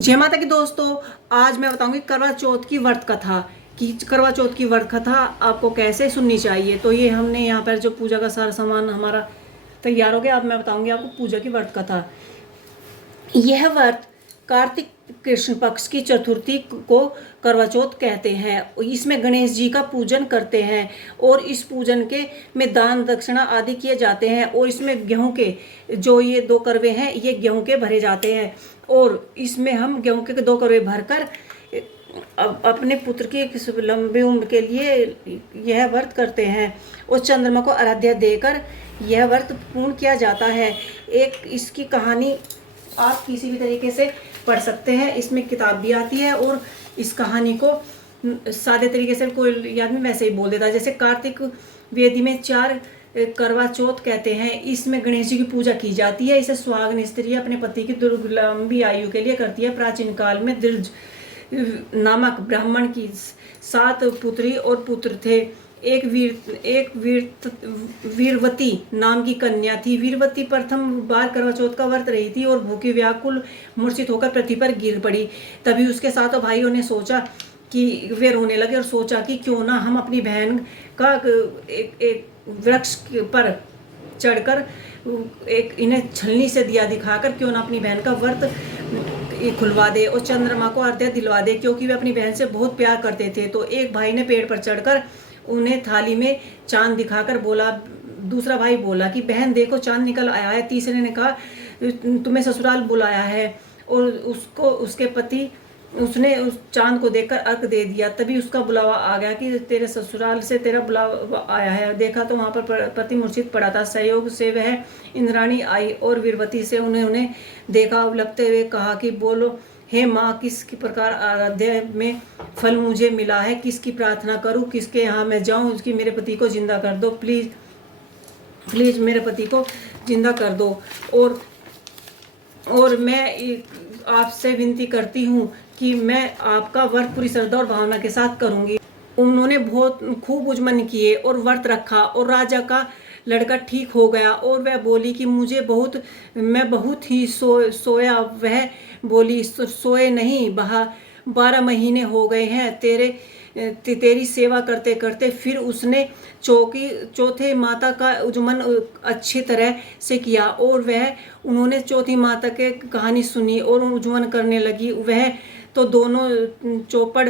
जय माता की दोस्तों, आज मैं बताऊंगी करवा चौथ की व्रत कथा कि करवा चौथ की व्रत कथा आपको कैसे सुननी चाहिए। तो ये हमने यहाँ पर जो पूजा का सारा सामान हमारा तैयार हो गया। अब मैं बताऊंगी आपको पूजा की व्रत कथा। यह व्रत कार्तिक कृष्ण पक्ष की चतुर्थी को करवा चौथ कहते हैं। इसमें गणेश जी का पूजन करते हैं और इस पूजन के में दान दक्षिणा आदि किए जाते हैं। और इसमें गेहूं के जो ये 2 करवे हैं, ये गेहूं के भरे जाते हैं और इसमें हम गेहूं के 2 करवे भरकर अपने पुत्र की लंबी उम्र के लिए यह व्रत करते हैं और चंद्रमा को आराध्य देकर यह व्रत पूर्ण किया जाता है। एक इसकी कहानी आप किसी भी तरीके से पढ़ सकते हैं, इसमें किताब भी आती है और इस कहानी को सादे तरीके से कोई आदमी वैसे ही बोल देता है। जैसे कार्तिक वेदी में 4 करवा चौथ कहते हैं। इसमें गणेश जी की पूजा की जाती है। इसे सुहागिन स्त्री अपने पति की लंबी आयु के लिए करती है। प्राचीन काल में दृढ़ नामक ब्राह्मण की 7 पुत्री और पुत्र थे। एक वीरवती नाम की कन्या थी। वीरवती प्रथम बार करवा चौथ का व्रत रही थी और भूखी व्याकुल मूर्छित होकर पृथ्वी पर गिर पड़ी। तभी उसके 7 भाइयों ने सोचा कि वे रोने लगे और सोचा कि क्यों ना हम अपनी बहन का एक वृक्ष पर चढ़कर इन्हें छलनी से दिया दिखाकर क्यों ना अपनी बहन का व्रत खुलवा दे और चंद्रमा को आराध्य दिलवा दे, क्योंकि वे अपनी बहन से बहुत प्यार करते थे। तो एक भाई ने पेड़ पर चढ़कर उन्हें थाली में चांद दिखाकर बोला। दूसरा भाई बोला कि बहन देखो चांद निकल आया है। तीसरे ने कहा तुम्हें ससुराल बुलाया है और उसके पति उसने उस चांद को देखकर अर्घ दे दिया। तभी उसका बुलावा आ गया कि तेरे ससुराल से तेरा बुलावा आया है। देखा तो वहाँ पर पति मूर्छित पड़ा था। सहयोग से वह इंद्राणी आई और वीरवती से उन्हें देखा। लगते हुए कहा कि बोलो हे माँ, किस प्रकार आराध्य में फल मुझे मिला है, किसकी प्रार्थना करूँ, किसके यहाँ मैं जाऊँ, उसकी मेरे पति को जिंदा कर दो, प्लीज़ प्लीज़ मेरे पति को जिंदा कर दो। और मैं आपसे विनती करती हूँ कि मैं आपका व्रत पूरी श्रद्धा और भावना के साथ करूँगी। उन्होंने बहुत खूब उजमन किए और व्रत रखा और राजा का लड़का ठीक हो गया। और वह बोली कि मैं बहुत ही सोया। वह बोली सोए नहीं, 12 महीने हो गए हैं तेरी सेवा करते करते। फिर उसने चौथे माता का उजमन अच्छी तरह से किया और उन्होंने चौथी माता के कहानी सुनी और उजमन करने लगी। वह तो दोनों चौपड़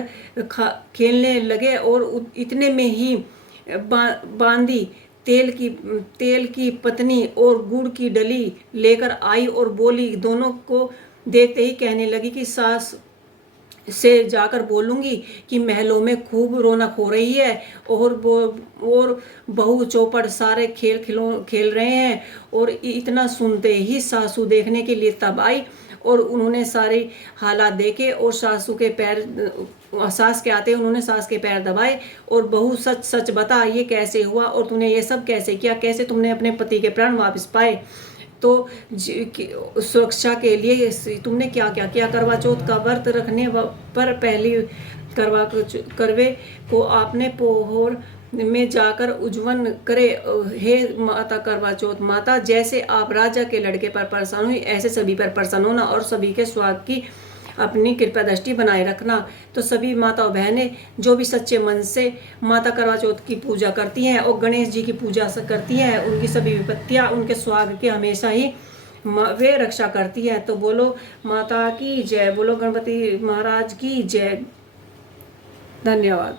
खेलने लगे और इतने में ही बांदी तेल की पत्नी और गुड़ की डली लेकर आई और बोली। दोनों को देखते ही कहने लगी कि सास से जाकर बोलूंगी कि महलों में खूब रौनक हो रही है और बहू चौपड़ सारे खेल रहे हैं। और इतना सुनते ही सासू देखने के लिए तब आई और उन्होंने सारे हालात देखे और सास के आते उन्होंने सास के पैर दबाए और बहू सच सच बता ये कैसे हुआ और तूने ये सब कैसे किया, कैसे तुमने अपने पति के प्राण वापस पाए, तो सुरक्षा के लिए तुमने क्या क्या किया। करवा चौथ का व्रत रखने पर पहली करवे को आपने पोहर में जाकर उज्जवल करे। हे माता करवा चौथ माता, जैसे आप राजा के लड़के पर प्रसन्न हुई ऐसे सभी पर प्रसन्न होना और सभी के स्वागत की अपनी कृपा दृष्टि बनाए रखना। तो सभी माता और बहनें जो भी सच्चे मन से माता करवा चौथ की पूजा करती हैं और गणेश जी की पूजा करती हैं, उनकी सभी विपत्तियां उनके स्वागत की हमेशा ही वे रक्षा करती है। तो बोलो माता की जय, बोलो गणपति महाराज की जय। धन्यवाद।